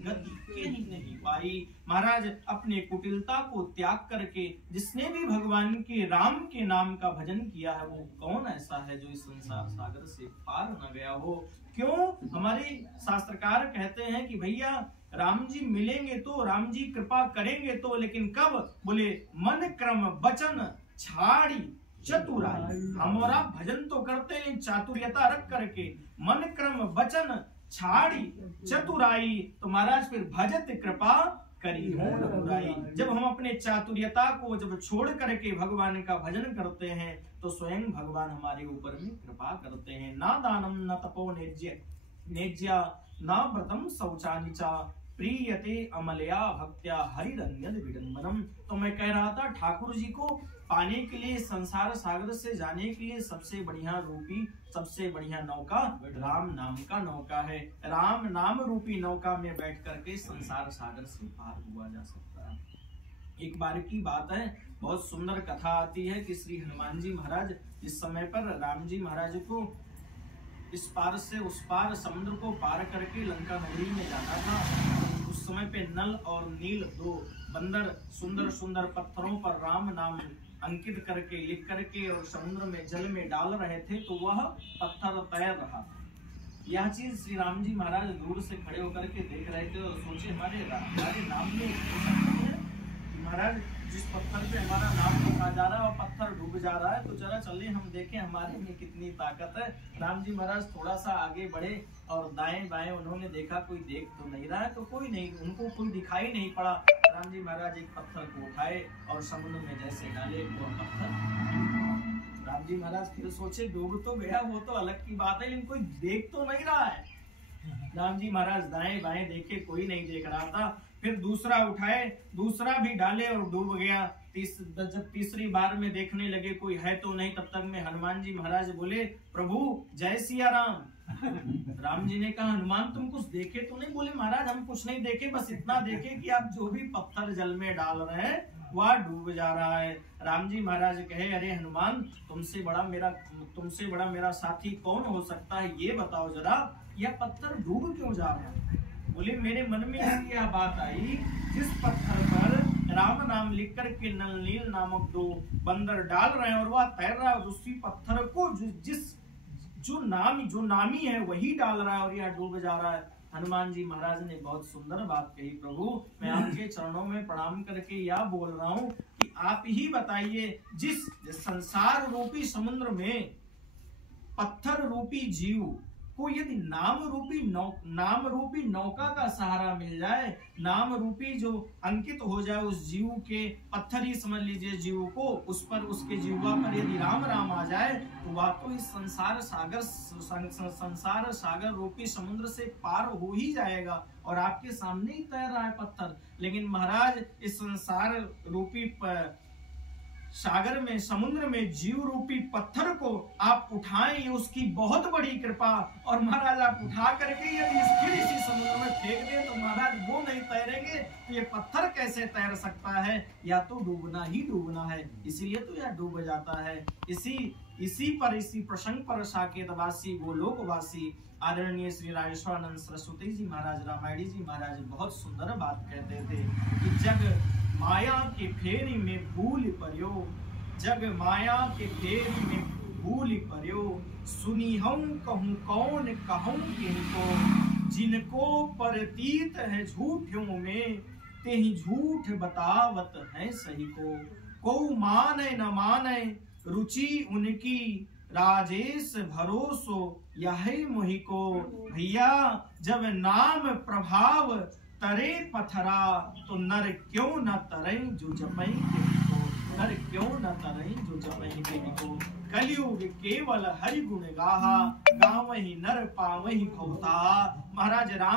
गति कहीं नहीं पाई। महाराज अपने कुटिलता को त्याग करके जिसने भी भगवान के राम के नाम का भजन किया है वो कौन ऐसा है जो इस संसार सागर से पार न गया हो। क्यों? हमारे शास्त्रकार कहते हैं कि भैया राम जी मिलेंगे तो, राम जी कृपा करेंगे तो, लेकिन कब? बोले मन क्रम वचन छाड़ी चतुराई। हम और आप भजन तो करते हैं चातुर्यता रख करके, मन क्रम वचन छाड़ी चतुराई, तो महाराज फिर भजत कृपा करी हो न बुराई। जब हम अपने चातुर्यता को जब छोड़ करके भगवान का भजन करते हैं तो स्वयं भगवान हमारे ऊपर में कृपा करते हैं। ना दानम न तपो नेज्या ना व्रतम शौचानिचा प्रियते अमलया भक्त्या हरिरन्यद विडंबनम। तो मैं कह रहा था ठाकुर जी को पाने के लिए, संसार सागर से जाने के लिए सबसे बढ़िया रूपी, सबसे बढ़िया नौका राम नाम का नौका है। राम नाम रूपी नौका में बैठ करके संसार सागर से पार हुआ जा सकता है। एक बार की बात है, बहुत सुंदर कथा आती है कि श्री हनुमान जी महाराज इस समय पर राम जी महाराज को इस पार से उस पार समुद्र को पार करके लंका नगरी में जाना था। उस समय पे नल और नील दो बंदर सुंदर सुंदर पत्थरों पर राम नाम अंकित करके लिख करके और समुद्र में जल में डाल रहे थे, तो वह पत्थर तैर रहा। यह चीज श्री राम जी महाराज दूर से खड़े होकर के देख रहे थे और सोचे हमारे नाम में महाराज जिस पत्थर पे हमारा नाम लिखा जा रहा है और पत्थर डूब जा रहा है, तो जरा चलिए हम देखें हमारे में कितनी ताकत है। राम जी महाराज थोड़ा सा आगे बढ़े और दाएं बाएं उन्होंने देखा, कोई देख तो नहीं रहा है, तो कोई नहीं, उनको कोई दिखाई नहीं पड़ा। राम जी महाराज एक पत्थर को उठाए और समुद्र में जैसे डाले वो पत्थर। राम जी महाराज फिर सोचे डूब तो गया वो तो अलग की बात है, लेकिन कोई देख तो नहीं रहा है। राम जी महाराज दाएं बाएं देखे, कोई नहीं देख रहा था। फिर दूसरा उठाए, दूसरा भी डाले और डूब गया। जब तीसरी बार में देखने लगे कोई है तो नहीं, तब तक में हनुमान जी महाराज बोले प्रभु जय सिया राम। राम जी ने कहा हनुमान तुम कुछ देखे तो नहीं? बोले महाराज हम कुछ नहीं देखे, बस इतना देखे कि आप जो भी पत्थर जल में डाल रहे हैं वह डूब जा रहा है। राम जी महाराज कहे अरे हनुमान तुमसे बड़ा मेरा साथी कौन हो सकता है, ये बताओ जरा, यह पत्थर डूब क्यों जा रहा है? बोले मेरे मन में यह बात आई, जिस पत्थर पर राम नाम लिख कर के नल नील नामक दो बंदर डाल रहे हैं और वह तैर रहा है, उसी पत्थर को जो नामी है वही डाल रहा है और यह डूब जा रहा है। हनुमान जी महाराज ने बहुत सुंदर बात कही, प्रभु मैं आपके चरणों में प्रणाम करके यह बोल रहा हूँ कि आप ही बताइए, जिस संसार रूपी समुद्र में पत्थर रूपी जीव को यदि नाम रूपी नौका का सहारा मिल जाए, नाम रूपी जो अंकित हो जाए उस जीव के, पत्थर ही समझ लीजिए जीव को, उस पर उसके जीवा पर यदि राम राम आ जाए तो वह तो इस संसार सागर रूपी समुद्र से पार हो ही जाएगा और आपके सामने ही तैर रहा है पत्थर। लेकिन महाराज इस संसार रूपी सागर में, समुद्र में जीव रूपी पत्थर को आप उठाएं, ये उसकी बहुत बड़ी कृपा। और महाराज आप उठा करके यदि फिर इसी समुद्र में फेंक दें तो महाराज वो नहीं तैरेंगे, तो ये पत्थर कैसे तैर सकता है? या तो डूबना ही डूबना है, इसीलिए तो यह डूब जाता है। इसी प्रसंग पर साकेतवासी गोलोकवासी आदरणीय श्री राजेश्वरानंद सरस्वती जी महाराज, रामायणी जी महाराज बहुत सुंदर बात कहते थे कि जग माया के फेरी में भूल पर्यो, जग माया के फेरी में भूल पर्यो, सुनी हम कहूँ कौन कहूँ किनको, जिनको परतीत है झूठों में ते ही झूठ बतावत है सही को माने न माने रुचि उनकी, राजेश भरोसो यही मोहि को। भैया जब नाम प्रभाव तरे पथरा तो नर क्यों न तरई जो जपई को, नर क्यों न तरई जो जपई को। कलयुग केवल हरि गुण गाहा, गावहि नर पावहि भवता। महाराज राम